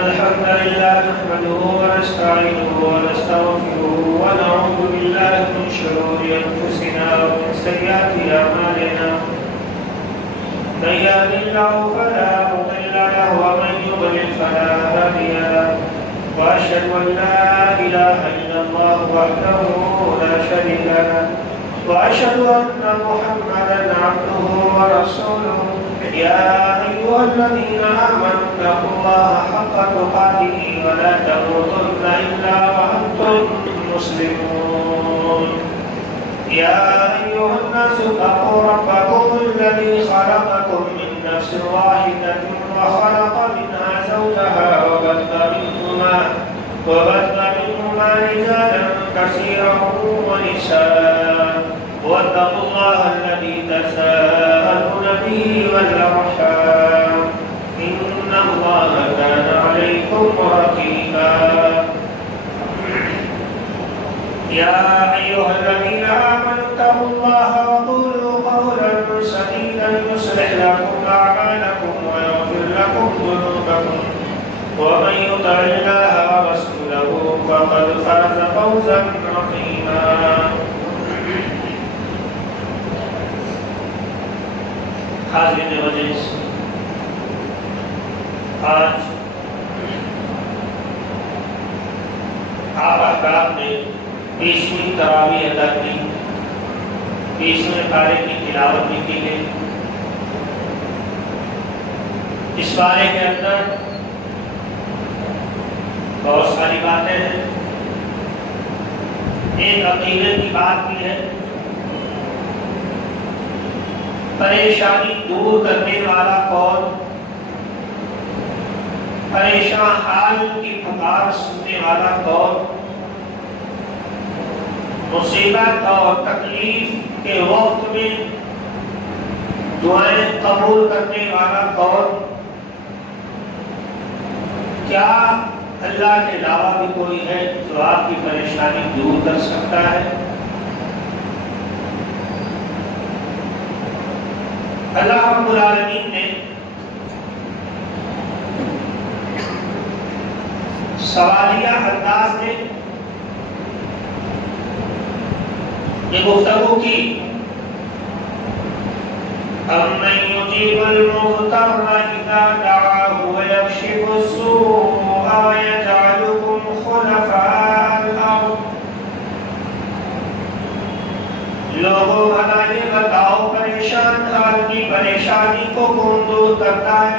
الحمد لله نحمده ونستعينه ونستغفره ونعوذ بالله من شرور أنفسنا ومن سيئات أعمالنا من يهد الله فلا مضل له ومن يضلل فلا هادي له وأشهد أن لا إله إلا الله وحده لا شريك له وأشهد أن محمدا عبده ورسوله يا أيها الذين آمنوا اتقوا الله حق تقاته ولا تموتن إلا وأنتم مسلمون يا أيها الناس اتقوا ربكم الذي خلقكم من نفس واحدة وخلق منها زوجها وبث منهما رجالا كثيرا ونساء واتقوا الله الذي تساءلون به والأرحام إن الله كان عليكم رقيبا يا أيها الذين آمنوا اتقوا الله وقولوا قولا سديدا يصلح لكم أعمالكم ويغفر لكم ذنوبكم ومن يطع الله ورسوله فقد فاز فوزا عظيما حاضرین مجلس، آج آپ احباب نے 20ویں تراویح ادا کی، 20ویں پارے کی تلاوت بھی کی ہے۔ اس پارے کے اندر بہت ساری باتیں ہیں۔ ایک عقیدے کی بات بھی ہے، پریشانی دور کرنے والا کون، پریشان حال کی پکار سننے والا کون، مصیبت اور تکلیف کے وقت میں دعائیں قبول کرنے والا کون، کیا اللہ کے علاوہ بھی کوئی ہے جو آپ کی پریشانی دور کر سکتا ہے؟ اللہ رب العالمین نے سوالیہ انداز میں یہ گفتگو کی، أَمَّن يُجِيبُ الْمُضْطَرَّ إِذَا دَعَاهُ وَيَكْشِفُ السُّوءَ وَيَجْعَلُكُمْ خُلَفَاءَ الْأَرْضِ۔ لوگوں بھلا یہ بتاؤ، پریشان حال کی پریشانی کو کون دور کرتا ہے؟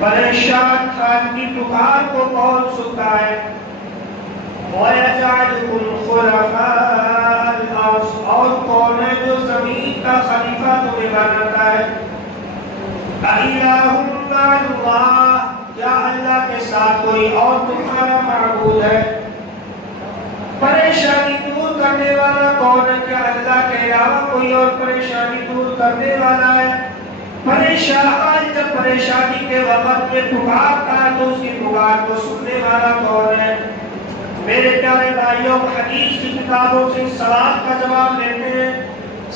پریشان حال کی پکار کو کون سنتا ہے؟ وَيَجْعَلُكُمْ خُلَفَاءَ الْأَرْضِ، اور کون ہے جو زمین کا خلیفہ تمہیں بناتا ہے؟ أَإِلَٰهٌ مَّعَ اللَّهِ، کیا اللہ کے ساتھ کوئی اور تمہارا معبود ہے؟ پریشانی دور کرنے والا کون ہے؟ کیا اللہ کے علاوہ کوئی اور پریشانی دور کرنے والا ہے؟ پریشان جب پریشانی کے وقت میں پکارتا ہے تو اس کی پکار کو سننے والا کون ہے؟ میرے پیارے بھائیوں، حدیث کی کتابوں سے سوال کا جواب لیتے ہیں،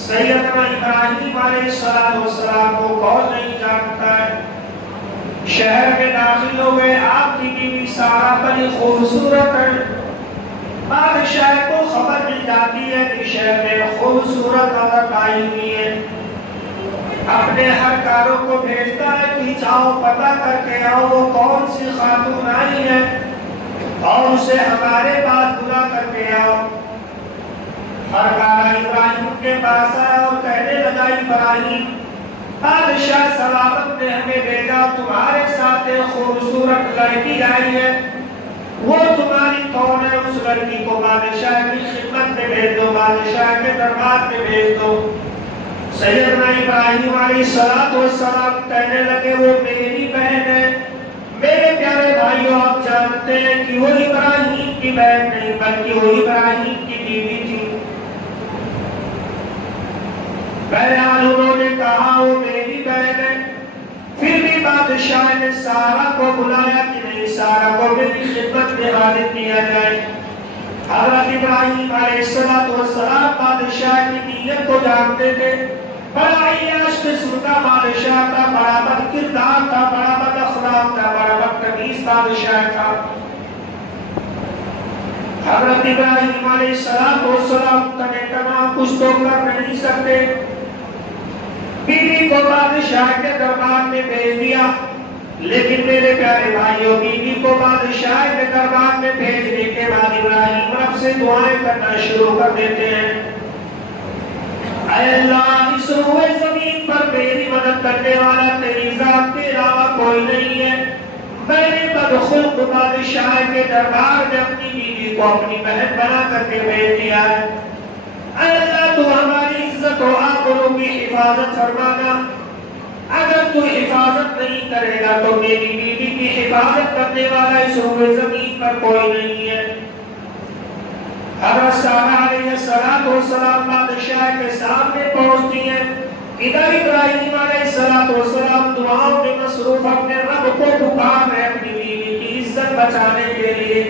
سیدنا ابراہیم علیہ السلام کو کون نہیں جانتا ہے؟ شہر میں داخل ہوئے، آپ کی بیوی سارہ بڑی خوبصورت ہے، بادشاہ کو خبر مل جاتی ہے کہ شہر میں خوبصورت عورت آئی ہوئی ہے، اپنے ہر کاروں کو بھیجتا ہے کہ جاؤ پتہ کر کے آؤ وہ کون سی خاتون آئی ہے اور اسے ہمارے پاس بلا کر کے آؤ۔ ہر کارا ابراہیم کے پاس آیا اور کہنے لگا، ابراہیم بادشاہ سلامت نے ہمیں بھیجا، تمہارے ساتھ ایک خوبصورت لڑکی آئی ہے، وہ تمہاری کون ہے؟ اس لڑکی کو بادشاہ کی خدمت میں بھیج دو، بادشاہ کے دربار میں بھیج دو۔ سیدنا ابراہیم علیہ السلام کہنے لگے، وہ میری بہن ہے۔ میرے پیارے بھائیوں، آپ جانتے ہیں کہ وہ ابراہیم کی بہن نہیں بلکہ وہ ابراہیم کی بیوی تھی۔ بہرحال انہوں نے کہا وہ میری بہن ہے، پھر بھی بادشاہ نے سارہ کو بلایا کہ نہیں، سارہ کو میری خدمت میں حاضر کیا جائے۔ حضرت ابراہیم علیہ السلام بادشاہ کی نیت کو جانتے تھے، بڑا عیاش قسم کا بادشاہ تھا، بڑا بد کردار تھا، بڑا بد اخلاق تھا، بڑا بدتمیز بادشاہ تھا۔ حضرت ابراہیم علیہ السلام تمام کچھ تو کر نہیں سکتے، بیوی کو بادشاہ کے دربار میں بھیج دیا، لیکن میرے پیارے بھائیوں بیوی کو بادشاہ کے دربار میں بھیجنے کے بعد ابراہیم رب سے دعائیں کرنا شروع کر دیتے ہیں، اے اللہ اس روئے زمین پر میری مدد کرنے والا تیری ذات کے علاوہ کوئی نہیں ہے، میں نے بدخلق بادشاہ کے دربار میں اپنی بیوی کو اپنی بہن بنا کر کے بھیج دیا ہے، اے اللہ تو ہماری عزت و آبرو کی حفاظت فرمانا، اگر تو حفاظت نہیں کرے گا تو میری بیوی کی حفاظت کرنے والا اس روئے زمین پر کوئی نہیں ہے۔ حضرت سارہ علیہ السلام بادشاہ کے سامنے پہنچتی ہیں، ادھر ابراہیم علیہ السلام دعاؤں میں مصروف اپنے رب کو پکار رہے اپنی بیوی کی عزت بچانے کے لیے۔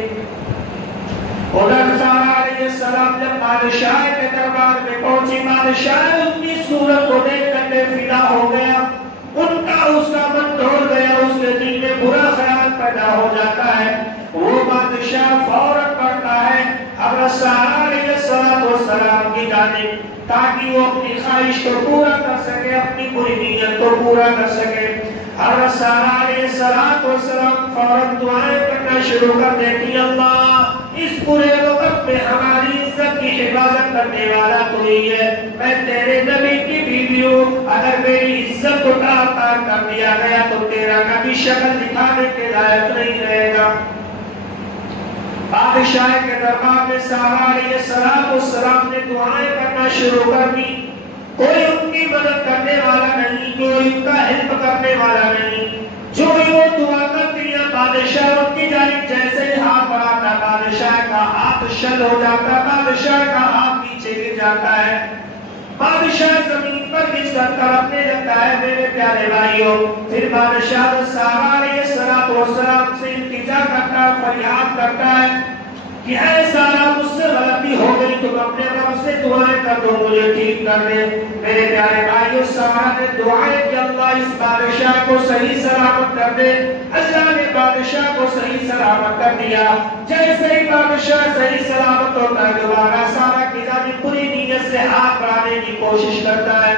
ادھر سارہ علیہ السلام جب بادشاہ کے دربار میں پہنچی، بادشاہ ان کی صورت کو دیکھ کر کے فدا ہو گیا، ان کا اس کا من ڈول گیا، اس کے دل میں برا خیال پیدا ہو جاتا ہے، وہ بادشاہ فوراً پڑھتا ہے حضرت سارہ علیہ السلام کی جانب تاکہ وہ اپنی خواہش کو پورا کر سکے، اپنی بری نیت کو پورا کر سکے۔ حضرت سارہ علیہ السلام فوراً دعائیں کرنا شروع کر دیتی، اللہ اس برے وقت میں ہماری عزت کی حفاظت کرنے والا تو ہی ہے، میں تیرے نبی کی بیوی ہوں، اگر میری عزت کو تار کر دیا گیا تو تیرا نبی شکل دکھانے کے لائق نہیں رہے گا۔ بادشاہ کے دربار میں سارہ علیہ السلام نے دعائیں کرنا شروع کر دی، کوئی ان کی مدد کرنے والا نہیں، کوئی ان کا ہیلپ کرنے والا نہیں، جو وہ دعا کرتی ہیں بادشاہ ان کی جانب جیسے ہی ہاتھ بڑھاتا، بادشاہ کا ہاتھ شل ہو جاتا، بادشاہ کا ہاتھ پیچھے گر جاتا ہے، بادشاہ زمین پر گھس کر تڑپنے لگتا ہے۔ میرے پیارے بھائیوں پھر بادشاہ سارہ علیہ السلام سے التجا کرتا ہے، فریاد کرتا ہے کہ اے سارہ مجھ سے غلطی ہو گئی، تم اپنے رب سے دعائیں کر دو مجھے ٹھیک کر دے۔ میرے پیارے بھائیوں سارہ نے دعائیں کہ اللہ اس بادشاہ کو صحیح سلامت کر دے، اللہ نے بادشاہ کو صحیح سلامت کر دیا۔ جیسے ہی بادشاہ صحیح سلامت ہوتا ہے دوبارہ سارہ کی جانب پوری نیت سے ہاتھ بڑھانے کی کوشش کرتا ہے،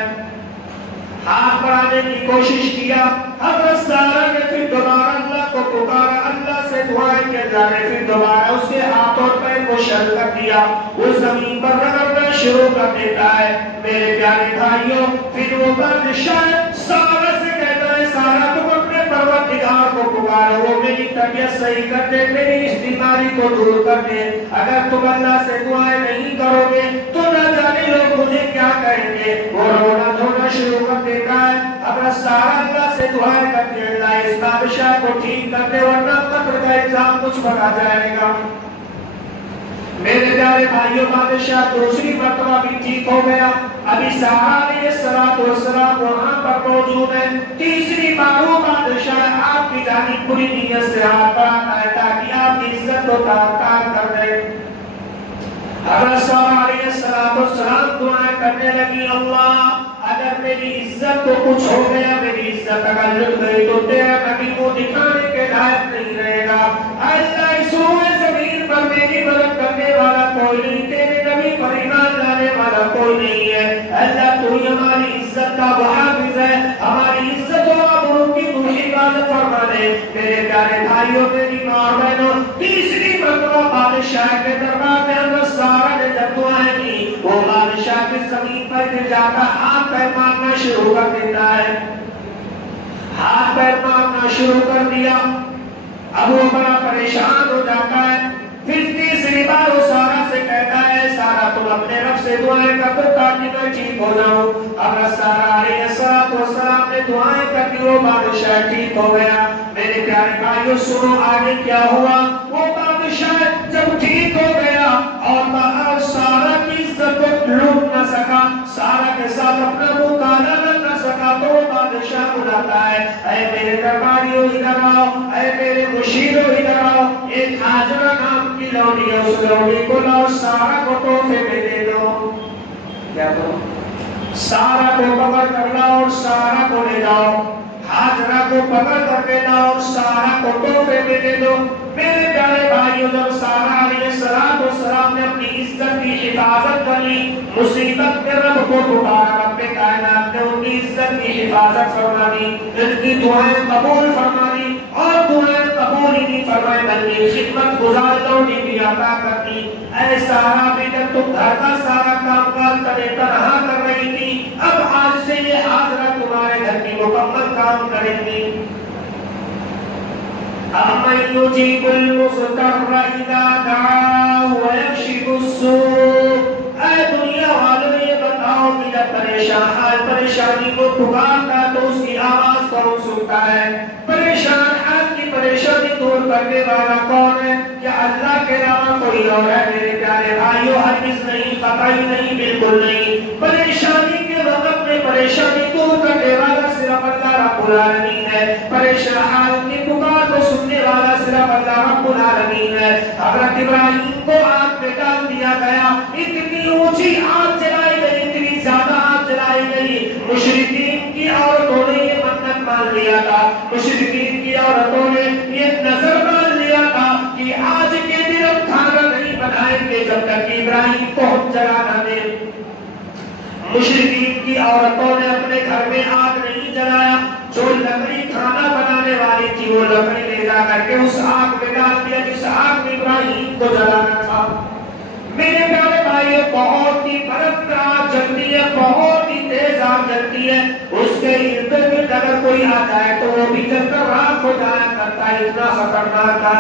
ہاتھ بڑھانے کی کوشش کیا، حضرت سارہ نے پھر دوبارہ اللہ کو پکارا، اللہ سے دعائیں کہ اللہ نے پھر دوبارہ اس کے ہاتھ اور پیر کو شل کر دیا، وہ زمین پر رگڑنا شروع کر دیتا ہے۔ میرے پیارے بھائیوں پھر وہ بادشاہ سارہ سے کہتا ہے سارہ تم اپنے پروردگار کو پکارو، وہ میری طبیعت صحیح کر دے، میری اس بیماری کو دور کر دے، اگر تم اللہ سے دعائیں نہیں کرو گے تو نہ جانے لوگ مجھے کیا کہیں گے۔ وہ رونا دھونا شروع کر دیتا ہے، حضرت سارہ اللہ سے دعائیں کرتے ہیں اللہ اس بادشاہ کو ٹھیک کر دے ورنہ قتل کا الزام کچھ بنا جائے گا۔ میرے پیارے بھائیوں بادشاہ دوسری مرتبہ بھی ٹھیک ہو گیا، ابھی سارہ علیہ السلام وہاں پر موجود ہے، تیسری بار وہ بادشاہ آپ کی جانب پوری نیت سے ہاتھ بڑھاتا ہے تاکہ آپ کی عزت کو تار کر دے۔ حضرت سارہ علیہ السلام دعائیں کرنے لگی، اللہ اگر میری عزت کو کچھ ہو گیا، میری عزت اگر لٹ گئی تو تیرا نبی کو دکھانے کے لائق نہیں رہے گا۔ اللہ اس روئے زمین پر میری مدد کرنے والا کوئی نہیں، تیرے نبی پر ایمان لانے والا کوئی نہیں ہے۔ اللہ تو ہی ہماری عزت کا محافظ ہے، ہماری عزت و آبرو کی تو حفاظت فرما دے۔ میرے پیارے بھائیوں میری ماں اور بہنوں تیسری مرتبہ بادشاہ کے دربار میں حضرت سارہ نے جب دعائیں کی، وہ بادشاہ کی زمین پر گر جاتا، ہاتھ پیر مارنا شروع کر دیتا ہے، ہاتھ پیر مارنا شروع کر دیا، اب وہ بڑا پریشان ہو جاتا ہے۔ پھر تیسری بار وہ سارہ سے کہتا ہے سارہ تم اپنے رب سے دعائیں کر دو تاکہ میں ٹھیک ہو جاؤں۔ اب سارہ علیہ السلام نے دعائیں کر دی، وہ بادشاہ ٹھیک ہو گیا۔ میرے پیارے بھائیوں سنو آگے کیا ہوا۔ وہ بادشاہ جب ٹھیک ہو گیا اور سارہ کی عزت کو لوٹ نہ سکا، سارہ کے ساتھ اپنا منہ کالا نہ سکا، تو وہ بادشاہ بلاتا ہے اے میرے درباریوں ادھر آؤ، اے میرے مشیروں ادھر آؤ، ایک ہاجرہ نام کی لونی ہے، اس لونی کو لاؤ، سارہ کو تحفے میں دے دو۔ کیا کرو؟ سارا کو پکڑ کر لاؤ اور سارا کو لے جاؤ، حاجرہ کو پکڑ کر کے لاؤ اور سارا کو تحفے میں دے دو۔ میرے پیارے بھائیو، جب سارا علیہ السلام نے اپنی عزت کی حفاظت کر لی، مصیبت میں رب کو پکارا، رب کائنات نے ان کی عزت کی حفاظت فرما دی، ان کی دعائیں قبول فرما دی، اور دعائیں قبول ہی نہیں فرمائے بلکہ خدمت گزار لوٹی بھی عطا کر دی۔ اے سارا بیٹا، تم گھر کا سارا کام کاج کرے تنہا کر رہی تھی، اب آج سے یہ حاضرہ تمہارے گھر کی مکمل کام کریں گی۔ أَمَّن يُجِيبُ الْمُضْطَرَّ إِذَا دَعَاهُ وَيَكْشِفُ السُّوءَ۔ اے دنیا والوں، یہ بتاؤ کہ جب پریشان حال پریشانی کو پکارتا تو اس کی آواز کون سنتا ہے؟ پریشان حال کی پریشانی دور کرنے والا کون ہے؟ کیا اللہ کے علاوہ کوئی اور ہے؟ میرے پیارے بھائیو، ہرگز نہیں، قطعی نہیں، بالکل نہیں۔ پریشانی کے وقت میں پریشانی دور کرنے والا صرف اللہ رب العالمین ہے۔ پریشان حال کی پکار کو سننے والا صرف اللہ رب العالمین ہے۔ حضرت ابراہیم کو آگ میں ڈال دیا گیا، اتنی اونچی آگ جلائی گئی، اتنی زیادہ آگ جلائی گئی، مشرکین کی عورتوں نے یہ منت مان لیا تھا، مشرکین کی عورتوں نے یہ نظر مان لیا تھا کہ آج کے دن ہم کھانا نہیں بنائیں گے جب تک کہ ابراہیم کو ہم جلا نہ دیں۔ مشرکین کی عورتوں نے اپنے گھر میں آگ نہیں جلایا، جو لکڑی کھانا بنانے والی تھی وہ لکڑی لے جا کر کے اس آگ میں ڈال دیا جس آگ میں ابراہیم کو جلانا تھا۔ میرے پیارے بھائیوں، بہت ہی برف آگ جلتی ہے، بہت ہی تیز آگ جلتی ہے، اس کے ارد گرد اگر کوئی آ جائے تو وہ بھی جل کر راکھ ہو جایا کرتا ہے، اتنا خطرناک تھا۔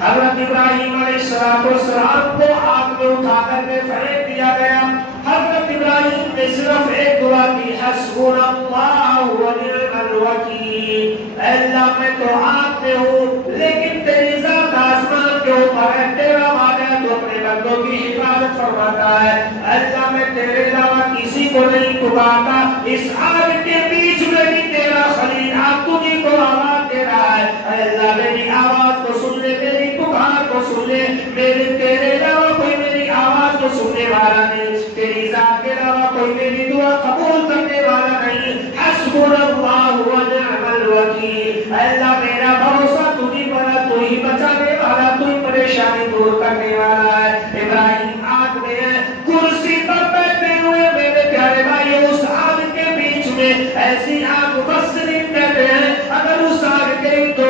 حضرت ابراہیم علیہ السلام کو آگ میں اٹھا کر کے پھینک دیا گیا۔ حضرت ابراہیم نے صرف ایک دعا کی، حسبنا اللہ ونعم الوکیل۔ اے اللہ، میں تو آگ میں ہوں لیکن تیری ذات آسمان کے اوپر ہے، تیرا وعدہ ہے تو اپنے بندوں کی حفاظت فرماتا ہے۔ اللہ، میں تیرے علاوہ کسی کو نہیں پکارتا، اس آگ کے بیچ میں بھی تیرا خلیل آگ تجھی کو آواز دے رہا ہے۔ اے اللہ، میری آواز کو سن لے، میری پکار کو سن لے، میرے تیرے علاوہ کوئی میری آواز کو سننے والا نہیں، تیری ذات کے علاوہ کوئی میری دعا قبول کرنے والا نہیں۔ حسبنا اللہ ونعم الوکیل۔ اے اللہ، میرا بھروسہ تجھی پر ہے، تو ہی بچانے والا، تو ہی پریشانی دور کرنے والا ہے۔ ابراہیم آگ میں ہے، کرسی پر بیٹھے ہوئے، میرے پیارے بھائی، اس آگ کے بیچ میں ایسی آگ مفسرین کہتے ہیں اگر اس آگ کے ارد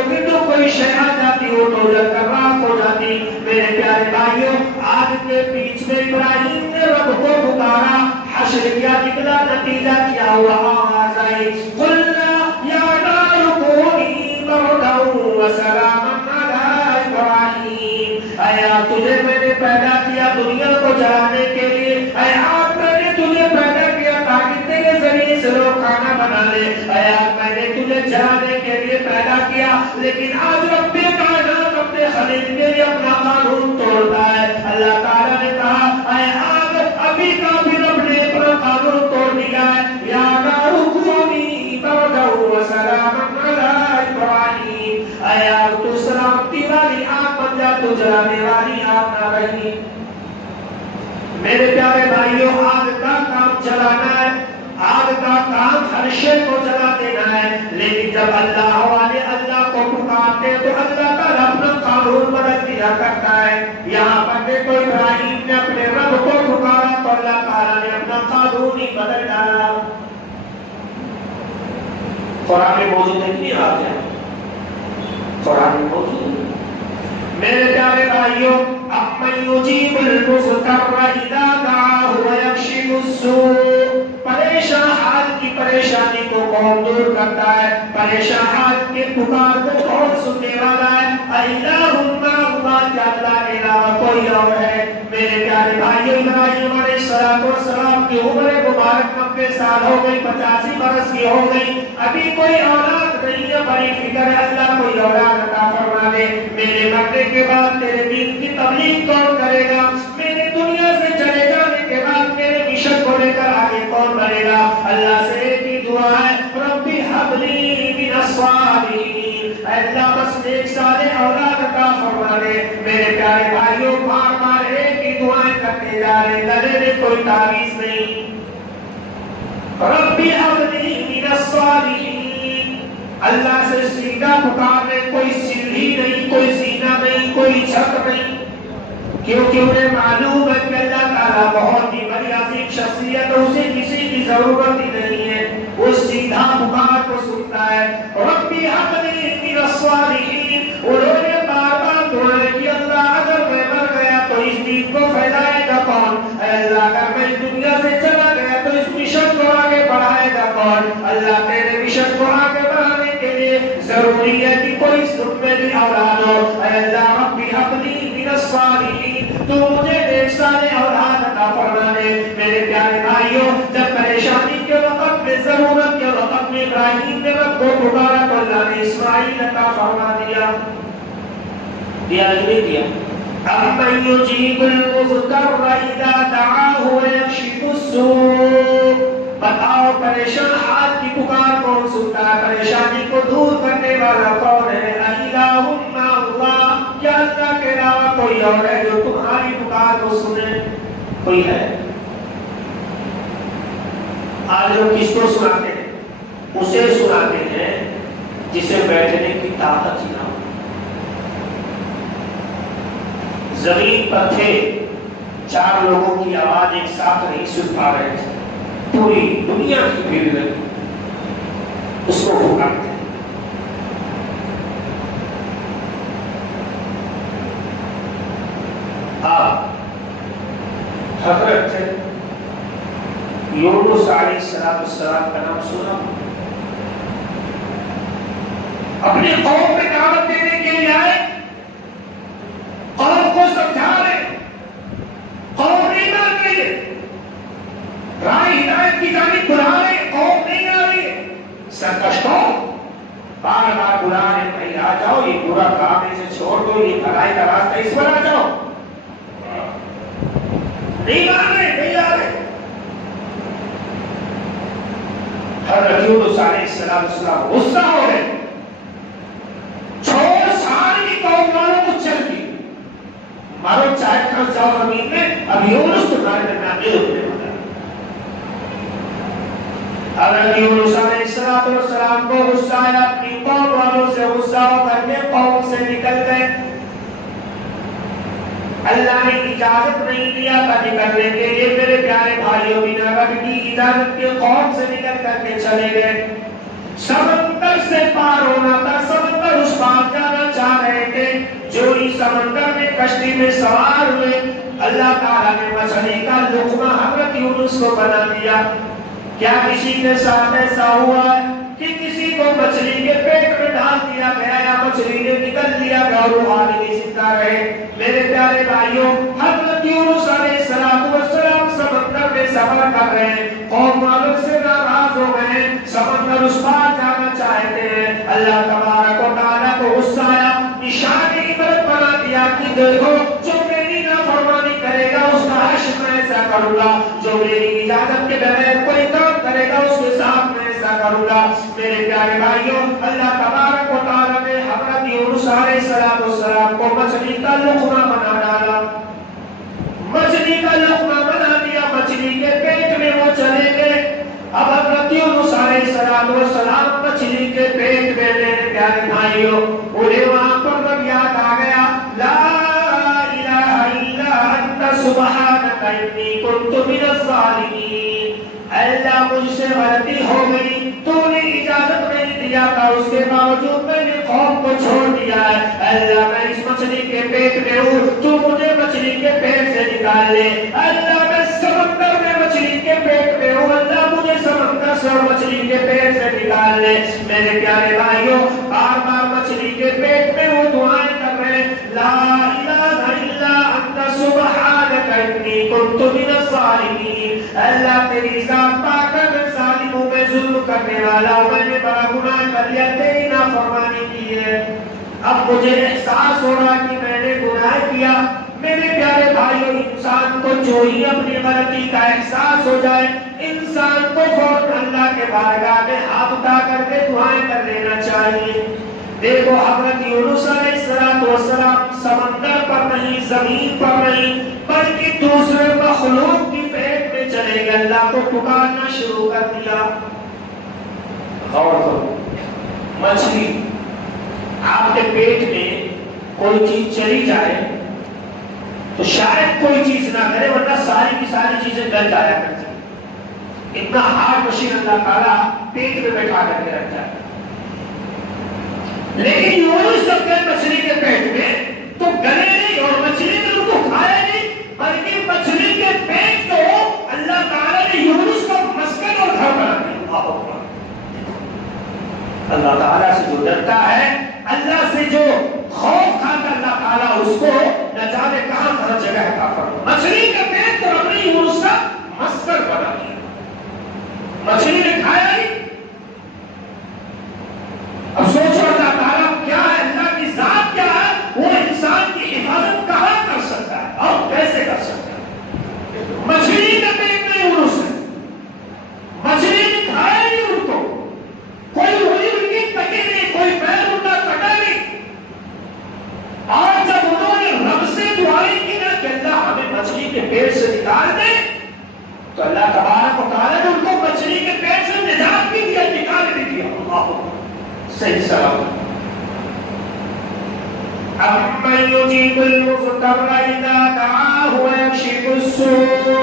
کوئی شے آ جاتی ہو تو جل کر راکھ ہو جاتی۔ میرے پیارے بھائیوں، آگ کے بیچ میں ابراہیم نے رب کو پکارا، حشر کیا نکلا نتیجہ کیا ہوا؟ آواز آئی، قلنا یا نار کونی بردا وسلاما علی ابراہیم۔ اے آگ، تجھے میں نے پیدا کیا دنیا کو جلانے کے لیے، اے آگ، میں نے تجھے پیدا کیا تاکہ تیرے ذریعے سے لوگ کھانا بنا لے، اے آگ، میں نے تجھے جلانے کے لیے پیدا کیا، لیکن آج رب کائنات اپنے خلیل کے لیے اپنا قانون توڑتا ہے۔ اللہ تعالیٰ نے کہا، اے آگ، ابھی کا بھی رب نے اپنا قانون توڑ دیا ہے، یا نار کونی بردا وسلاما علی ابراہیم۔ اے آگ، تو سلامتی والی آگ بن جا، تو جلانے والی آگ نہ رہی۔ میرے پیارے بھائیوں، آگ کا کام جلانا ہے، آگ کا کام ہر شے کو جلا دینا ہے، لیکن جب اللہ والے اللہ کو پکارتے تو اللہ تعالیٰ اپنا قانون بدل دیا کرتا ہے۔ یہاں پر دیکھو، ابراہیم نے اپنے رب کو پکارا تو اللہ تعالیٰ نے اپنا قانون ہی بدل ڈالا۔ قرآن میں موجود ہے کہ نہیں؟ آ جائے، قرآن میں موجود ہے۔ میرے پیارے بھائیوں، اَمَّن يُجِيبُ الْمُضْطَرَّ إِذَا دَعَاهُ وَيَكْشِفُ السُّوءَ۔ پریشان حال کی پریشانی کو کون دور کرتا ہے؟ پریشان حال کے پکار کو کون سننے والا ہے؟ الہ مع اللہ، کیا اللہ کے علاوہ کوئی اور ہے؟ میرے پیارے بھائیوں، ابراہیم علیہ السلام کی عمر مبارک 90 سال ہو گئی، 85 برس کی ہو گئی، ابھی کوئی اولاد نہیں ہے، بڑی فکر ہے اللہ کوئی اولاد عطا فرما دے۔ میرے مرنے کے بعد تیرے دین کی تبلیغ کون کرے گا؟ میرے دنیا سے چلے جانے کے بعد میرے مشن کو لے کر آگے کون بڑھے گا؟ اللہ سے ایک ہی دعا ہے، ربی حب لی من الصالحین، اللہ بس ایک سارے اولاد عطا فرما دے۔ میرے پیارے بھائیوں، بار بار ایک ہی دعائیں کرتے جا رہے، گلے میں کوئی تعویذ نہیں، ربی ابنی من الصالحین، اللہ سے سیدھا پکارنے، کوئی سیڑھی نہیں، کوئی زینہ نہیں، کوئی چھت نہیں، کیونکہ انہیں معلوم ہے کہ اللہ تعالیٰ بہت ہی بڑی عظیم شخصیت ہے، اسے کسی کی ضرورت ہی نہیں ہے، وہ سیدھا پکار کو سنتا ہے۔ ربی ابنی من الصالحین، انہوں نے بار بار دعا کی اللہ اگر میں مر گیا تو اس دین کو پھیلائے گا کون؟ اے اللہ اگر میں اس دنیا سے چلا گیا تو اس مشن کو آگے بڑھائے گا کون؟ اللہ تیرے مشن کو آگے بڑھانے کے لیے ضروری ہے کہ کوئی تم میں بھی اولاد ہو۔ اے اللہ ربی ابنی من الصالحین، تو مجھے ڈھیر سارے اولاد عطا فرما دے۔ میرے پیارے بھائیوں، جب پریشانی کے وقت میں، ضرورت کے وقت میں ابراہیم نے رب کو پکارا تو اللہ نے اسماعیل عطا فرما دیا۔ دیا نہیں دیا؟ أَمَّن يُجِيبُ الْمُضْطَرَّ إِذَا دَعَاهُ وَيَكْشِفُ السُّوءَ، بتاؤ پریشان حال کی پکار کون سنتا ہے، پریشانی کو دور کرنے والا کون ہے؟ الہ مع اللہ، کیا اللہ کے علاوہ کوئی اور ہے جو تمہاری پکار کو سنے؟ کوئی ہے؟ آج لوگ کس کو سناتے ہیں؟ اسے سناتے ہیں جسے بیٹھنے کی طاقت ہی نہ ہو۔ زمین پر تھے، چار لوگوں کی آواز ایک ساتھ نہیں سن پا رہے تھے، پوری دنیا کی بھیڑ لگی، اس کو پکارتے ہیں۔ آپ حضرت یونس علیہ السلام کا نام سنا؟ اپنی قوم میں دعوت دینے کے لیے آئے، قوم کو سمجھا رہے، قوم نہیں مان رہی ہے، راہ ہدایت کی جانب بلا رہے، قوم نہیں آ رہی ہے، سرکشوں بار بار بلا رہے، بھائی آ جاؤ، یہ برا کام اسے چھوڑ دو، یہ بھلائی کا راستہ اس پر آ جاؤ، نہیں مان رہے، نہیں آ رہے۔ حضرت یونس علیہ السلام غصہ ہو گئے، چھوڑ ساری قوم والوں کو چل دی، مارو چاہے کھنس جاؤ زمین میں، اب یونس تمہارے درمیان نہیں رکنے والا۔ حضرت یونس علیہ السلام کو غصہ آیا، اپنی قوم والوں سے غصہ ہو کر کے قوم سے نکل گئے۔ اللہ نے اجازت نہیں دیا تھا نکلنے کے لیے، میرے پیارے بھائیوں، بنا رب کی اجازت کے قوم سے نکل کر کے چلے گئے۔ سمندر سے پار ہونا تھا، سمندر اس پار جانا چاہ رہے تھے، جو ہی سمندر میں کشتی میں سوار ہوئے، اللہ تعالیٰ نے مچھلی کا لقمہ حضرت یونس کو بنا دیا۔ کیا کسی کے ساتھ ایسا ہوا ہے کہ کسی کو مچھلی کے پیٹ میں ڈال دیا گیا یا مچھلی نے نکل لیا گیا اور وہ آدمی زندہ رہے؟ میرے پیارے بھائیوں، حضرت یونس علیہ السلام سمندر میں سفر کر رہے ہیں، قوم والوں سے ناراض ہو گئے ہیں، سمندر اس پار جانا چاہتے ہیں۔ اللہ تبارک و تعالیٰ کو غصہ آیا، نشان عبرت بنا دیا کہ دیکھو جو میری نافرمانی کرے گا اس کا حشر میں ایسا کروں گا، جو میری اجازت کے بغیر کوئی کام کرے گا اس کے ساتھ میں ایسا کروں گا۔ میرے پیارے بھائیوں، اللہ تبارک و تعالیٰ نے حضرت یونس علیہ السلام کو مچھلی کا لقمہ بنا ڈالا، مچھلی کا لقمہ بنا دیا، مچھلی کے پیٹ میں وہ چلے گئے۔ اب حضرت یونس علیہ السلام مچھلی کے پیٹ میں، میرے پیارے بھائیوں، انہیں وہاں پر رب یاد آ گیا، لا الہ الا انت سبحانک انی کنت من الظالمین۔ اللہ مجھ سے غلطی ہو گئی، تو نے اجازت نہیں دیا تھا، اس کے باوجود میں نے قوم کو چھوڑ دیا ہے۔ اللہ میں اس مچھلی کے پیٹ میں ہوں، تو مجھے مچھلی کے پیٹ سے نکال لے۔ اللہ میں سمندر میں مچھلی کے پیٹ میں ہوں، اللہ مجھے سمندر سے اور مچھلی کے پیٹ سے نکال لے۔ میرے پیارے بھائیوں، بار بار مچھلی کے پیٹ میں وہ دعائیں کر رہے ہیں، لا الہ الا انت سبحانک انی کنت من الظالمین۔ اللہ تیری ذات پاک ہے، میں ظالموں میں ظلم کرنے والا ہوں، میں نے بڑا گناہ کر لیا، تیری نافرمانی کی ہے۔ اب مجھے احساس ہو رہا کہ میں نے گناہ کیا۔ میرے پیارے بھائیوں، انسان کو جو ہی اپنی غلطی کا احساس ہو جائے، انسان کو فوراً اللہ کے بارگاہ میں ہاتھ اٹھا کر کے دعائیں کر لینا چاہیے۔ دیکھو حضرت یونس علیہ السلام سمندر پر نہیں، زمین پر نہیں، بلکہ دوسرے مخلوق کی پیٹ میں چلے چلے گئے، اللہ کو پکارنا شروع کر دیا۔ غور کرو، مچھلی آپ کے پیٹ میں کوئی چیز چلی جائے تو شاید کوئی چیز نہ کرے، ورنہ ساری کی ساری چیزیں گل جایا کرتی۔ اتنا ہارڈ مشین اللہ تعالیٰ پیٹ میں بیٹھا کر کے رکھتا ہے۔ لیکن یونس جب گئے مچھلی کے پیٹ میں تو گلے نہیں اور مچھلی نے ان کو کھایا نہیں، بلکہ مچھلی کے پیٹ کو اللہ تعالیٰ نے یونس کو مسکن اور گھر بنا دیا۔ اللہ تعالیٰ سے جو ڈرتا ہے، اللہ سے جو خوف کھاتا اللہ تعالیٰ اس کو نہ جانے کہاں کہاں جگہ عطا فرماتا۔ مچھلی کے پیٹ کو رب نے یونس کا مسکن بنا دیا، مچھلی نے کھایا نہیں۔ اب سوچو اللہ تعالیٰ کیا ہے، اللہ کی ذات کیا ہے، وہ انسان کی حفاظت کہاں کر سکتا ہے اور کیسے کر سکتا ہے۔ مچھلی کا پیٹ میں یونس ہے، مچھلی نے کھایا نہیں ان کو، کوئی انگلی ان کی کٹی نہیں، کوئی پیر ان کا کٹا نہیں۔ اور جب انہوں نے رب سے دعائیں کی نا کہ اللہ ہمیں مچھلی کے پیٹ سے نکال دے، تو اللہ تبارک و تعالیٰ نے ان کو مچھلی کے پیٹ سے نجات بھی دیا، نکال بھی دیا۔ اللہ صحیح سلام۔ أَمَّنْ يُجِيبُ الْمُضْطَرَّ إِذَا دَعَاهُ وَيَكْشِفُ السُّوءَ۔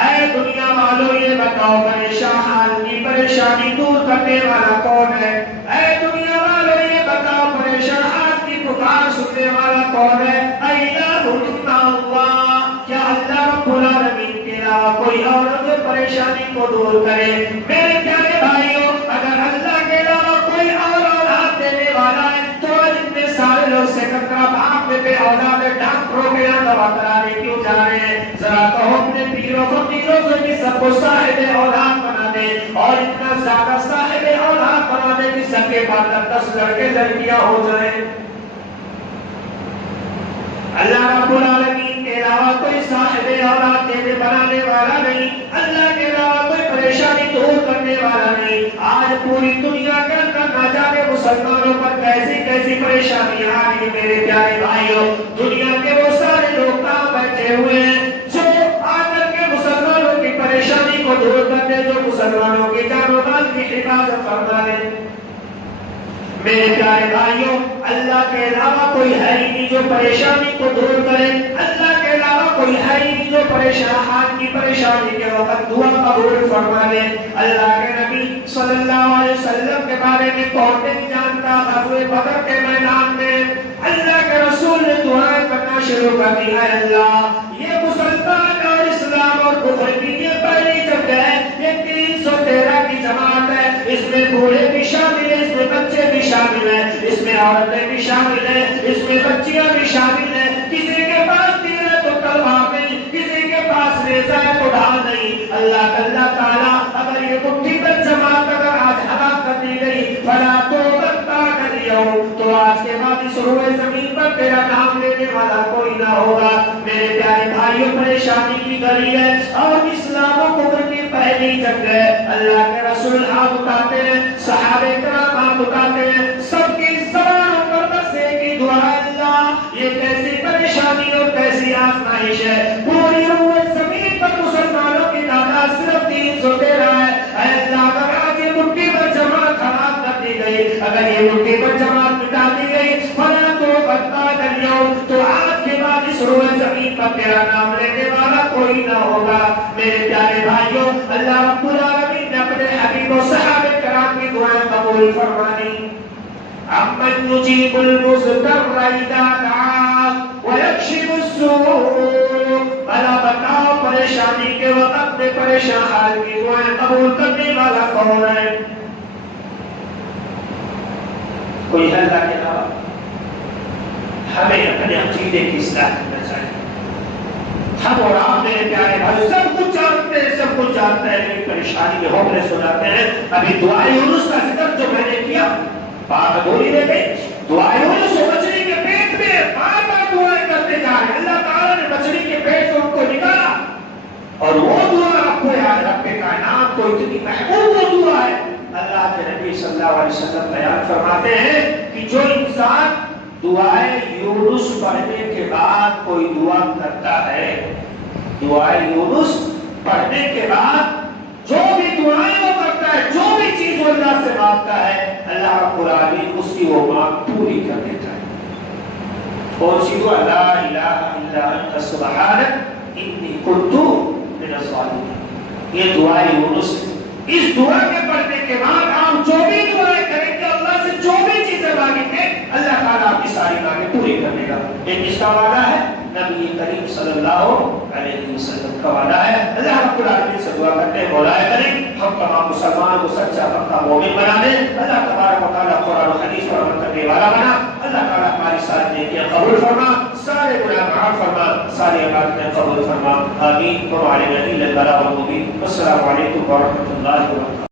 اے دنیا والو یہ بتاؤ پریشان حال کی پریشانی دور کرنے والا کون ہے؟ اے دنیا والو یہ بتاؤ پریشان حال کی پکار سننے والا کون ہے؟ أَإِلَٰهٌ مَّعَ اللَّهِ، کیا اللہ رب العالمین کے علاوہ کوئی اور جو پریشانی کو دور کرے؟ میرے پیارے بھائیوں، اگر اللہ کے علاوہ کوئی اور اولاد دینے والا ہے تو اتنے سارے لوگ سکندرا باغ میں بے اولاد ڈاکٹروں کے یہاں دوا کرانے کیوں جا رہے ہیں؟ ذرا کہو اپنے پیروں فقیروں سے کہ سب کو صاحب اولاد بنا دے، اور اتنا زیادہ صاحب اولاد بنا دے کہ سب کے بعد 10 لڑکے لڑکیاں ہو جائیں۔ اللہ رب العالمین کے علاوہ کوئی صاحب اولاد دینے بنانے والا نہیں، اللہ کے علاوہ کوئی پریشانی دور کرنے والا نہیں۔ آج پوری دنیا کے اندر نہ جانے مسلمانوں پر کیسی کیسی پریشانیاں آ رہی ہیں۔ میرے پیارے بھائیوں، دنیا کے وہ سارے لوگ کہاں بیٹھے ہوئے ہیں جو آ کر کے مسلمانوں کی پریشانی کو دور کر دے، جو مسلمانوں کی جان و مال کی حفاظت فرما دے۔ میرے پیارے بھائیوں، اللہ کے علاوہ کوئی ہے ہی نہیں جو پریشانی کو دور کرے، اللہ کے علاوہ کوئی ہے ہی نہیں جو پریشان کی پریشانی کے وقت دعا قبول فرما دے۔ اللہ کے نبی صلی اللہ علیہ وسلم کے بارے میں کون نہیں جانتا، غزوہ بدر کے میدان میں اللہ کے رسول نے دعائیں کرنا شروع کر دی، اے اللہ یہ مسلمان اور اسلام اور کفر کی یہ پہلی جنگ ہے، یہ 313 کی جماعت ہے، اس میں بوڑھے بھی شامل ہیں، اس میں بچے بھی شامل ہیں، اس میں عورتیں بھی شامل ہیں، اس میں بچیاں بھی شامل ہیں۔ کسی کے پاس تیر ہے تو تلوار نہیں، کسی کے پاس نیزہ ہے تو ڈھال نہیں۔ اللہ تعالیٰ اگر یہ مٹھی پر جماعت اگر آج ہلاک کر دی گئی فلا توبہ کر دیا ہو تو آج کے بعد اس روئے زمین پر تیرا نام لینے والا کوئی نہ ہوگا۔ میرے پیارے بھائیوں، پریشانی کی گھڑی ہے اور اسلام و کفر کی پہلی جنگ ہے۔ اللہ کے رسول ہاتھ اٹھاتے ہیں، صحابہ کرام ہاتھ اٹھاتے ہیں، سب کی زبانوں پر بس ایک ہی دعا ہے، اللہ یہ کیسی پریشانی اور کیسی آزمائش ہے، پوری روئے زمین پر مسلمانوں کی تعداد صرف 313 ہے۔ اے اللہ اگر آج یہ مٹھی پر جماعت خراب کر دی گئی، اگر یہ مٹھی پر جماعت مٹا دی گئی فلا توبہ بعد اليوم، تو آج کے بعد اس روئے زمین پر تیرا نام لینے والا کوئی نہ ہوگا۔ میرے پیارے بھائیوں، اللہ رب العالمین نے اپنے حبیب و صحابہ کرام کی دعائیں قبول فرمانی۔ أَمَّنْ يُجِيبُ الْمُضْطَرَّ إِذَا دَعَاهُ وَيَكْشِفُ السُّوءَ، بھلا بتاؤ پریشانی کے وقت میں پریشان حال کی دعائیں قبول کرنے والا کون ہے؟ کوئی ہے اللہ کے علاوہ؟ ہمیں اپنے عقیدے کی اصلاح کرنا چاہیے۔ ہم اور آپ میرے پیارے بھائی سب کچھ جانتے ہیں، سب کچھ جانتے ہیں، لیکن پریشانی میں ہوپلیس ہو جاتے ہیں۔ ابھی دعا یونس کا ذکر جو میں نے کیا، بات ادھوری رہ گئی۔ دعا یونس و مچھلی کے پیٹ میں بار بار دعائیں کرتے جا رہے ہیں، اللہ تعالیٰ نے مچھلی کے پیٹ سے ان کو نکالا، اور وہ دعا آپ کو یاد، رب کائنات کو اتنی محبوب وہ دعا ہے۔ اللہ کے نبی صلی اللہ علیہ وسلم بیان فرماتے ہیں کہ جو انسان دعائے یونس پڑھنے کے بعد کوئی دعا کرتا ہے، دعائے یونس پڑھنے کے بعد جو بھی دعائیں وہ کرتا ہے، جو بھی چیز وہ اللہ سے مانگتا ہے، اللہ رب العالمین اس کی وہ مانگ پوری کر دیتا ہے۔ کون سی دعا؟ لا الہ الا انت سبحانک انی کنت من الظالمین، یہ دعا یونس ہے۔ اس دعا کے پڑھنے کے بعد آپ جو بھی دعائیں کریں گے، اللہ سے جو بھی چیزیں مانگیں گے، اللہ تعالیٰ آپ کی ساری مانگیں پوری کر دے گا۔ یہ کس کا وعدہ ہے؟ نبی کریم صلی اللہ علیہ وسلم کا وعدہ ہے۔ اللہ رب العالمین سے دعا کرتے ہیں مولا کریم ہم تمام مسلمانوں کو سچا پکا مومن بنا دے، اللہ تبارک و تعالیٰ قرآن و حدیث پر عمل کرنے والا بنا، اللہ تعالیٰ ہماری ساری نیکیاں قبول فرما، سارے گناہ معاف فرما، ساری عبادتیں قبول فرما، آمین۔ وعلیکم السلام ورحمۃ اللہ وبرکاتہ۔